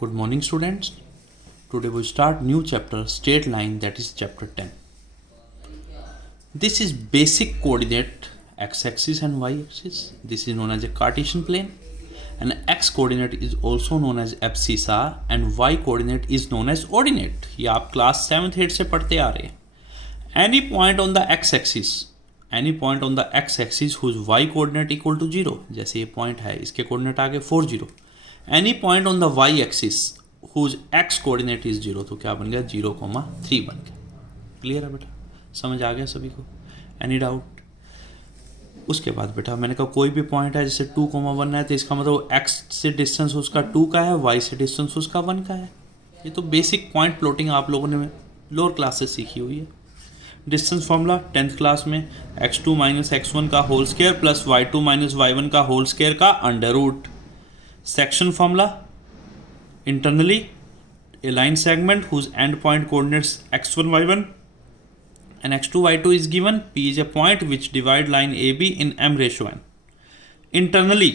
Good morning, students. Today we start new chapter, straight line, that is chapter 10. This is basic coordinate x-axis and y-axis. This is known as a Cartesian plane. And x-coordinate is also known as abscissa and y-coordinate is known as ordinate. ये आप class 7th 8th से पढ़ते आ रहे हैं. Any point on the x-axis whose y-coordinate equal to 0, जैसे ये point है, इसके coordinate आगे 4 0. Any point on the y-axis whose x-coordinate is 0, तो क्या बन गया 0,3 बन गया. क्लियर है बेटा, समझ आ गया सभी को? Any doubt? उसके बाद बेटा मैंने कहा कोई भी पॉइंट है जैसे 2,1 है तो इसका मतलब x से डिस्टेंस उसका 2 का है, y से डिस्टेंस उसका 1 का है. ये तो बेसिक पॉइंट प्लॉटिंग आप लोगों ने लोअर क्लास से सीखी हुई है. डिस्टेंस फॉर्मूला 10th क्लास में x2 माइनस x1 का whole square plus y2 minus y1 का होल स्क्वायर का under root. Section formula internally a line segment whose end point coordinates x1 y1 and x2 y2 is given. P is a point which divide line AB in m ratio n. Internally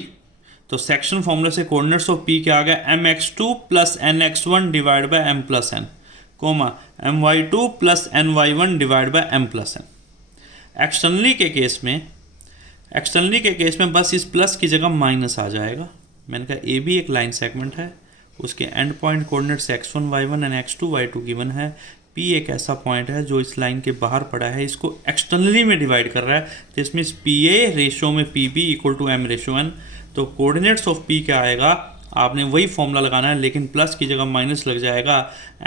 तो section formula से coordinates of P क्या आ गया mx2 plus nx1 divide by m plus n comma my2 plus ny1 divide by m plus n. Externally के case में बस इस plus की जगह माइनस आ जाएगा. मैंने कहा ए भी एक लाइन सेगमेंट है, उसके and point coordinates x1 y1 and x2 y2 given है. P एक ऐसा पॉइंट है जो इस लाइन के बाहर पड़ा है, इसको एक्सटर्नली में डिवाइड कर रहा है, तो इसमें PA रेशियो में PB equal to m ratio n. तो कोऑर्डिनेट्स ऑफ P क्या आएगा, आपने वही फॉर्मूला लगाना है लेकिन प्लस की जगह माइनस लग जाएगा.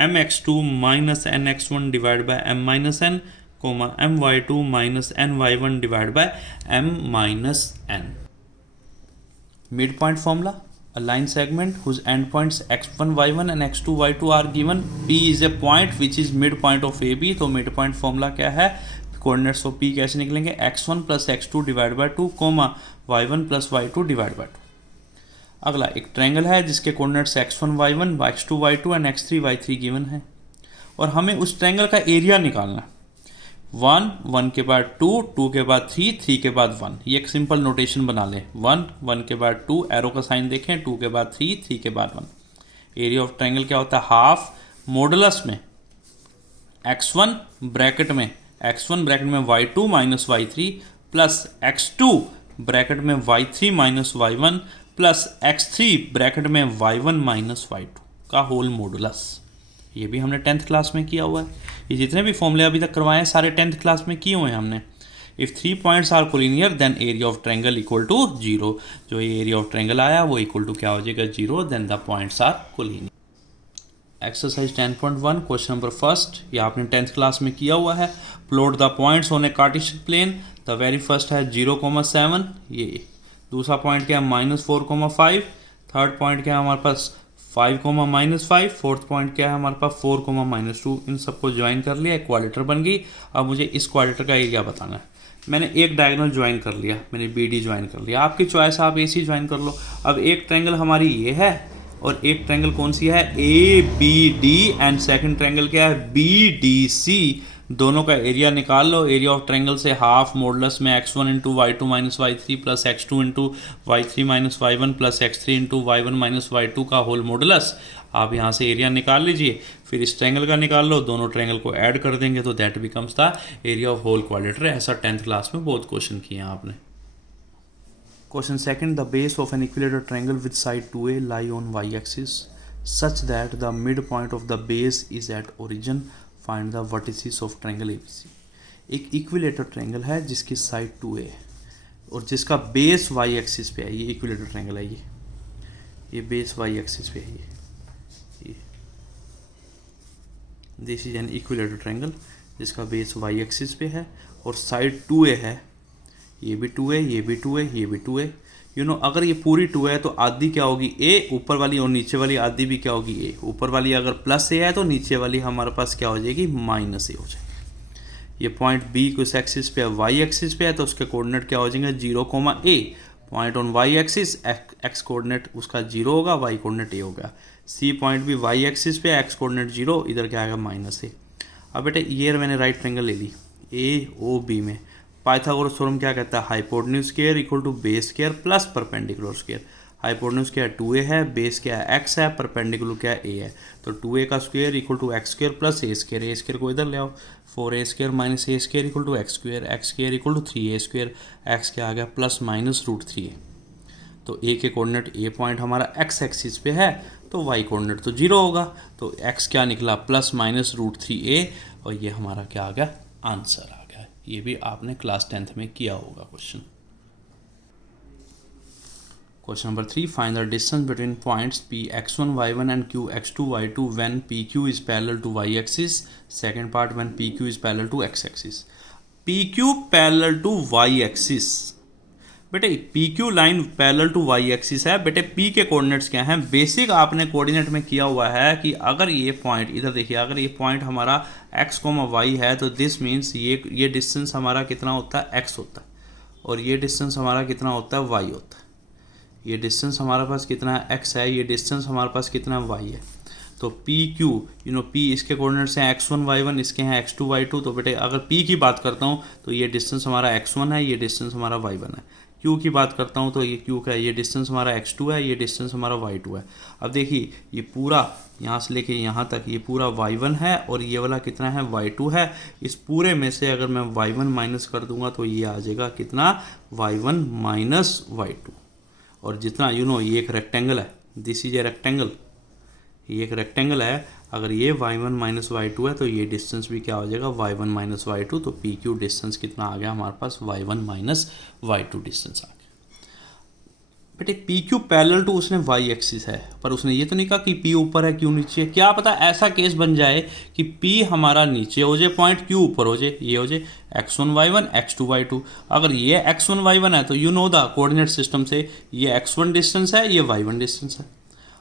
mx2 minus nx1 divide by m minus n comma my2 minus ny1 divide by m minus n. Mid point formula, a line segment whose endpoints x1 y1 and x2 y2 are given. P is a point which is midpoint of AB. तो midpoint formula क्या है, coordinates of P कैसे निकलेंगे, x1 plus x2 divide by 2 comma y1 plus y2 divide by 2. अगला एक triangle है जिसके coordinates x1 y1 x2 y2 and x3 y3 given है और हमें उस ट्रायंगल का एरिया निकालना है. 1 1 के बाद 2 2 के बाद 3 3 के बाद 1. ये एक सिंपल नोटेशन बना लें. 1 1 के बाद 2 एरो का साइन देखें, 2 के बाद 3 3 के बाद 1. एरिया ऑफ ट्रायंगल क्या होता है, हाफ मॉडुलस में x1 ब्रैकेट में y2 minus y3 plus x2 bracket में y3 minus y1 plus x3 bracket में y1 माइनस y2 का होल मॉडुलस. ये भी हमने 10th क्लास में किया हुआ है. ये जितने भी फॉर्मूले अभी तक करवाए हैं सारे 10th क्लास में किए हुए हैं हमने. If 3 points are collinear then area of triangle equal to 0. जो ये एरिया ऑफ ट्रायंगल आया वो इक्वल टू क्या हो जाएगा, 0. Then the points are collinear. Exercise 10.1 question number first, ये आपने 10th क्लास में किया हुआ है. Plot the points on a Cartesian plane. The very first है 0,7. ये दूसरा पॉइंट क्या है -4,5. थर्ड पॉइंट क्या है हमारे पास 5,-5. फोर्थ पॉइंट क्या है हमारे पास 4,-2. इन सबको ज्वाइन कर लिया, एक क्वाड्रेटर बन गई. अब मुझे इस क्वाड्रेटर का एरिया बताना है. मैंने एक डायगोनल ज्वाइन कर लिया, मैंने BD ज्वाइन कर लिया. आपकी चॉइस, आप AC ज्वाइन कर लो. अब एक ट्रायंगल हमारी ये है और एक ट्रायंगल कौन सी है, ABD एंड सेकंड ट्रायंगल क्या है BDC. दोनों का एरिया निकाल लो. एरिया ऑफ ट्रायंगल से हाफ मॉडुलस में x1 into y2 minus y3 plus x2 into y3 minus y1 plus x3 into y1 माइनस y2 का होल मॉडुलस. आप यहाँ से एरिया निकाल लीजिए, फिर इस ट्रायंगल का निकाल लो, दोनों ट्रायंगल को ऐड कर देंगे तो that becomes the area of whole quadrilateral. ऐसा 10th क्लास में बहुत क्वेश्चन किए हैं आपने. Question second, the base of an equilateral triangle with side 2a lie on y axis such that the mid point of the base is at origin. Find the vertices of triangle ABC. एक equilateral triangle है जिसकी side 2a है और जिसका base y axis पे है. ये equilateral triangle है, ये बेस y एक्सिस पे है. ये this is an equilateral triangle जिसका बेस y एक्सिस पे है और साइड 2a है. ये भी 2a, ये भी 2a, ये भी 2a. अगर ये पूरी 2 है तो आधी क्या होगी a, ऊपर वाली, और नीचे वाली आधी भी क्या होगी a. ऊपर वाली अगर प्लस a है तो नीचे वाली हमारे पास क्या हो जाएगी माइनस a हो जाएगी. ये पॉइंट B किस एक्सिस पे है, y एक्सिस पे है, तो उसके कोऑर्डिनेट क्या हो जाएंगे 0,a. Point on y axis, x coordinate उसका 0 होगा, y कोऑर्डिनेट a होगा. C पॉइंट भी y एक्सिस पे, x कोऑर्डिनेट 0, इधर क्या आएगा -a. अब बेटे ये मैंने राइट ट्रायंगल ले ली AOB में. पाइथागोरस थ्योरम क्या कहता है, hypotenuse square equal to base square plus perpendicular square. Hypotenuse क्या है 2a है, बेस क्या है x है, परपेंडिकुलर क्या है a है। तो 2a का square equal to X square plus A square को इधर ले आओ, 4a square minus A square equal to X square equal to 3a square, X क्या आ गया प्लस माइनस रूट 3a। तो a के कोऑर्डिनेट a पॉइंट हमारा x एक्सिस पे है तो y कोऑर्डिनेट तो 0 होगा, तो x क्या निकला प्लस माइनस रूट 3a, और ये हमारा क्या आ गया आंसर आ गया। ये भी आपने क्लास 10th में किया होगा question. Question number 3, find the distance between points P x1 y1 and Q x2 y2 when PQ is parallel to y axis. Second part, when PQ is parallel to x axis. PQ parallel to y axis. बेटे PQ line parallel to y axis है। बेटे P के coordinates क्या हैं? Basic आपने coordinate में किया हुआ है कि अगर ये पॉइंट इधर देखिए, अगर ये पॉइंट हमारा x, y है तो दिस मीन्स ये डिस्टेंस हमारा कितना होता है x होता है, और ये डिस्टेंस हमारा कितना होता है y होता है। ये डिस्टेंस हमारे पास कितना है x है, ये डिस्टेंस हमारे पास कितना y है। तो पी क्यू P इसके कोऑर्डिनेट्स हैं x1 y1, इसके हैं x2 y2। तो बेटे अगर P की बात करता हूँ तो ये डिस्टेंस हमारा x1 है, ये डिस्टेंस हमारा y1 है। Q की बात करता हूँ तो ये Q का है, ये डिस्टेंस हमारा x2 है, ये डिस्टेंस हमारा y2 है। अब देखिए ये पूरा यहाँ से लेके यहाँ तक ये पूरा y1 है, और ये वाला कितना है y2 है। इस पूरे में से अगर मैं y1 माइनस कर दूंगा तो ये आ जाएगा कितना y1 माइनस y2। और जितना ये एक रेक्टेंगल है, दिस इज ए रेक्टेंगल, ये एक रेक्टेंगल है। अगर ये y1 माइनस y2 है तो ये डिस्टेंस भी क्या हो जाएगा y1 माइनस y2। तो पी क्यू डिस्टेंस कितना आ गया हमारे पास y1 माइनस y2 डिस्टेंस आ गया। बेटे पी क्यू पैरेलल टू उसने y एक्सिस है, पर उसने ये तो नहीं कहा कि p ऊपर है q नीचे है। क्या पता ऐसा केस बन जाए कि p हमारा नीचे हो जाए पॉइंट, q ऊपर हो जाए, ये हो जाए x1 y1 x2 y2। अगर ये x1 y1 है तो द कोऑर्डिनेट सिस्टम से ये x1 डिस्टेंस है, ये y1 डिस्टेंस है।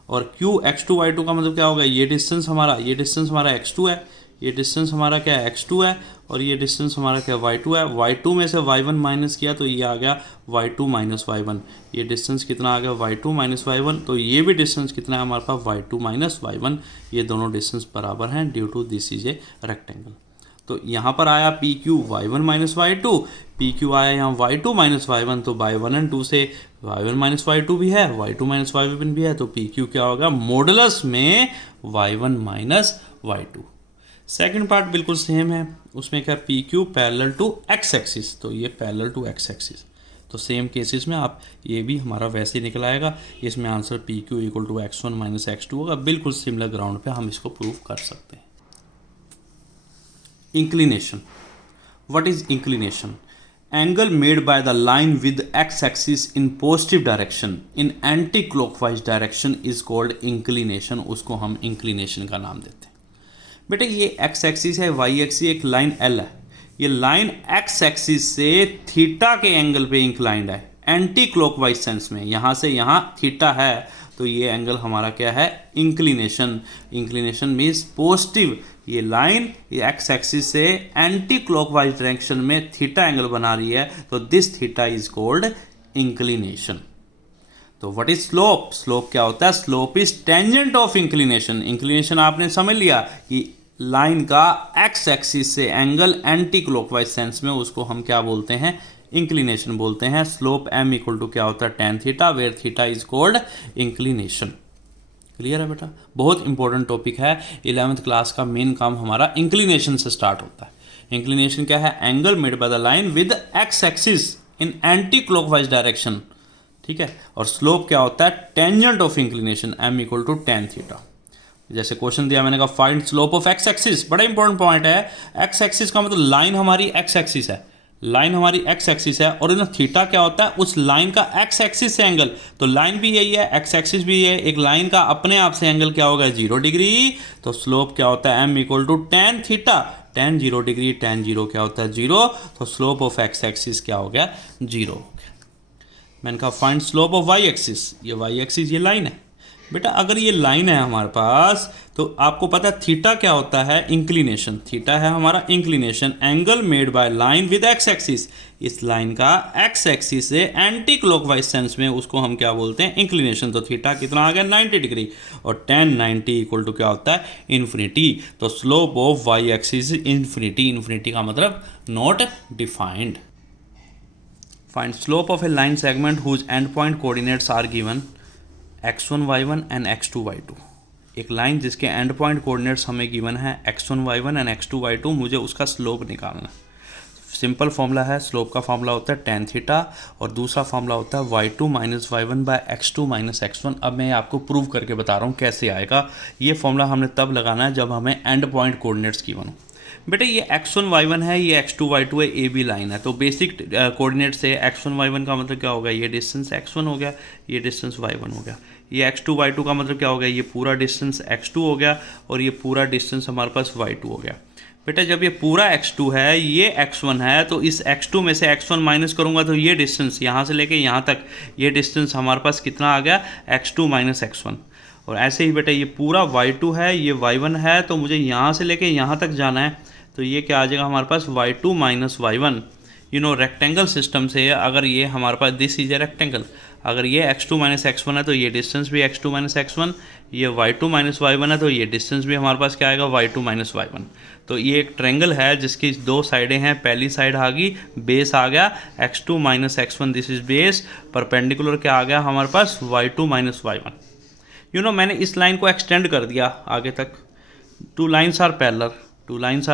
और q x2 y2 का मतलब क्या होगा, ये डिस्टेंस हमारा x2 है, ये डिस्टेंस हमारा क्या है x2 है, और ये डिस्टेंस हमारा क्या y2 है। y2 में से y1 माइनस किया तो ये आ गया y2 माइनस y1। ये डिस्टेंस कितना आ गया y2 माइनस y1। तो ये भी डिस्टेंस कितना है हमारे पास y2 माइनस y1। ये दोनों डिस्टेंस बराबर हैं due to this is a rectangle. तो यहाँ पर आया पी क्यू y1 माइनस y2, पी क्यू आया यहाँ y2 माइनस y1। तो बाय 1 और 2 से y1 माइनस y2 भी है, y2 माइनस y1 भी है। तो पी क्यू क्या होगा मॉडुलस में y1 माइनस y2। सेकेंड पार्ट बिल्कुल सेम है, उसमें क्या P Q parallel to x axis, तो ये पैरेलल टू x एक्सिस। तो सेम केसेस में आप ये भी हमारा वैसे ही निकल आएगा। इसमें answer P Q equal to x1 माइनस x2 होगा। बिल्कुल सिमिलर ग्राउंड पे हम इसको प्रूव कर सकते हैं। Inclination, what is inclination? Angle made by the line with x axis in positive direction in anti clockwise direction is called inclination. उसको हम इंक्लिनेशन का नाम देते हैं। बेटे ये x एक्सिस है, y एक्सिस एक लाइन L है। ये लाइन x एक्सिस से थीटा के एंगल पे इंक्लाइंड है एंटी क्लॉकवाइज सेंस में। यहाँ से यहाँ थीटा है तो ये एंगल हमारा क्या है इंक्लिनेशन। Inclination means positive. ये लाइन ये x एक्सिस से एंटी क्लॉकवाइज डायरेक्शन में थीटा एंगल बना रही है, तो this theta is called inclination. तो व्हाट इज स्लोप? स्लोप क्या होता है? Slope is tangent of inclination. Inclination आपने समझ लिया कि लाइन का x एक्सिस से एंगल एंटी क्लॉकवाइज सेंस में, उसको हम क्या बोलते हैं? इंक्लिनेशन बोलते हैं। स्लोप m इक्वल टू क्या होता है? tan theta, where theta is called inclination. Clear है बेटा? बहुत इंपॉर्टेंट टॉपिक है। 11th क्लास का मेन काम हमारा इंक्लिनेशन से स्टार्ट होता है। इंक्लिनेशन क्या है? Angle made by the line with x axis in anti clockwise direction, ठीक है। और स्लोप क्या होता है? Tangent of inclination, m equal to tan theta. जैसे क्वेश्चन दिया मैंने कहा find slope of x axis, बड़ा इंपॉर्टेंट पॉइंट है। x एक्सिस का मतलब लाइन हमारी x एक्सिस है, लाइन हमारी x एक्सिस है, और ना थीटा क्या होता है? उस लाइन का x एक्सिस से एंगल। तो लाइन भी यही है, x एक्सिस भी है। एक लाइन का अपने आप से एंगल क्या होगा? 0 डिग्री। तो स्लोप क्या होता है? m equal to tan theta. tan 0 degree, tan 0 क्या होता है? 0। तो स्लोप ऑफ x एक्सिस क्या हो गया? 0। मैंने कहा find slope of y axis. ये y एक्सिस ये लाइन है बेटा। अगर ये लाइन है हमारे पास तो आपको पता है थीटा क्या होता है? इंक्लिनेशन। थीटा है हमारा inclination, angle made by line with x axis. इस लाइन का x एक्सिस से एंटी क्लॉकवाइज सेंस में, उसको हम क्या बोलते हैं? इंक्लिनेशन। तो थीटा कितना आ गया? 90 डिग्री। और tan 90 इक्वल टू क्या होता है? इन्फिनिटी। तो slope of y axis infinity. Infinity का मतलब not defined. Find slope of a line segment whose endpoint coordinates are given. x1 y1 and x2 y2, एक लाइन जिसके एंड पॉइंट कोऑर्डिनेट्स हमें given है x1 y1 and x2 y2, मुझे उसका slope निकालना है। सिंपल फॉर्मूला है, slope का फॉर्मूला होता है tan थीटा और दूसरा फॉर्मूला होता है y2 minus y1 bye x2 minus x1। अब मैं आपको प्रूव करके बता रहा हूँ कैसे आएगा। ये फॉर्मूला हमने तब लगाना है जब हमें एंड पॉइंट कोऑर्डिनेट्स गिवन हो। बेटे ये x1 y1 है, ये x2 y2 है, ए बी लाइन है, तो बेसिक कोऑर्डिनेट से x1 y1 का मतलब क्या होगा, ये डिस्टेंस x1 हो गया, ये डिस्टेंस y1 हो गया। ये x2 y2 का मतलब क्या हो गया, ये पूरा डिस्टेंस x2 हो गया और ये पूरा डिस्टेंस हमारे पास y2 हो गया। बेटा जब ये पूरा x2 है, ये x1 है, तो इस x2 में से x1 माइनस करूँगा तो ये डिस्टेंस यहाँ से लेके यहाँ तक, ये डिस्टेंस हमारे पास कितना आ गया, x2 माइनस x1। और ऐसे ही बेटा ये पूरा y2 है, ये y1 है, तो मुझे यहाँ से लेके यहाँ तक जाना है, तो ये क्या आ जाएगा हमारे पास y2 minus y1। Rectangle system से अगर ये हमारे पास दिस इज ए रेक्टेंगल, अगर ये x2 माइनस x1 है तो ये डिस्टेंस भी x2 माइनस x1, ये y2 माइनस y1 है तो ये डिस्टेंस भी हमारे पास क्या आएगा, y2 माइनस y1। तो ये एक ट्रायंगल है जिसकी दो साइडें हैं, पहली साइड आ गई, बेस आ गया x2 minus x1, this is base, perpendicular क्या आ गया हमारे पास y2 माइनस y1। मैंने इस लाइन को एक्सटेंड कर दिया आगे तक। Two lines are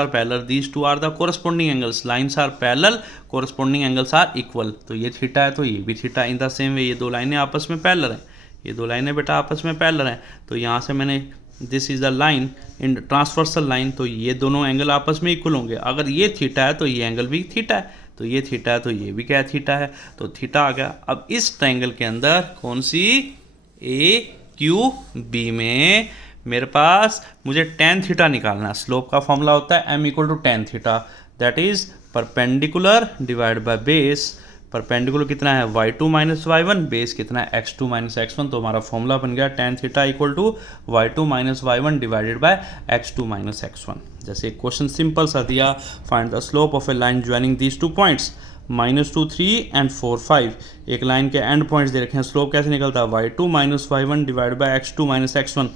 parallel, these two are the corresponding angles, lines are parallel, corresponding angles are equal. तो ये थीटा है तो ये भी theta. In the same way ये दो लाइनें आपस में पैरेलल हैं, ये दो लाइनें बेटा आपस में पैरेलल हैं, तो यहाँ से मैंने this is the line in transversal line, तो ये दोनों एंगल आपस में इक्वल होंगे। अगर ये थीटा है तो ये एंगल भी थीटा है, तो ये थीटा है तो ये भी क्या है, थीटा है, तो थीटा आ गया। अब इस ट्रायंगल के अंदर कौन सी, ए क्यू बी में मेरे पास मुझे tan थीटा निकालना है। स्लोप का फॉर्मूला होता है m equal to tan theta, that is perpendicular divide by base. Perpendicular कितना है, y2 माइनस y1, बेस कितना है, x2 माइनस x1। तो हमारा फॉर्मूला बन गया tan theta equal to y2 minus y1 divided by x2 minus x1। जैसे question simple सा दिया, find the slope of a line joining these two points -2 3 and 4 5। एक लाइन के एंड पॉइंट्स दे रखे हैं, स्लोप कैसे निकलता है, y2 minus y1 divide by x2 minus x1।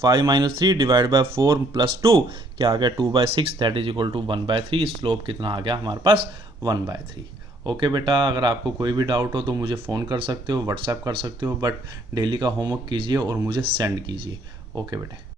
5 minus 3 divide by 4 plus 2 क्या आ गया, 2/6, that is equal to 1/3। Slope कितना आ गया हमारे पास, 1/3। ओके बेटा, अगर आपको कोई भी डाउट हो तो मुझे फ़ोन कर सकते हो, व्हाट्सएप कर सकते हो, बट डेली का होमवर्क कीजिए और मुझे सेंड कीजिए। ओके बेटे।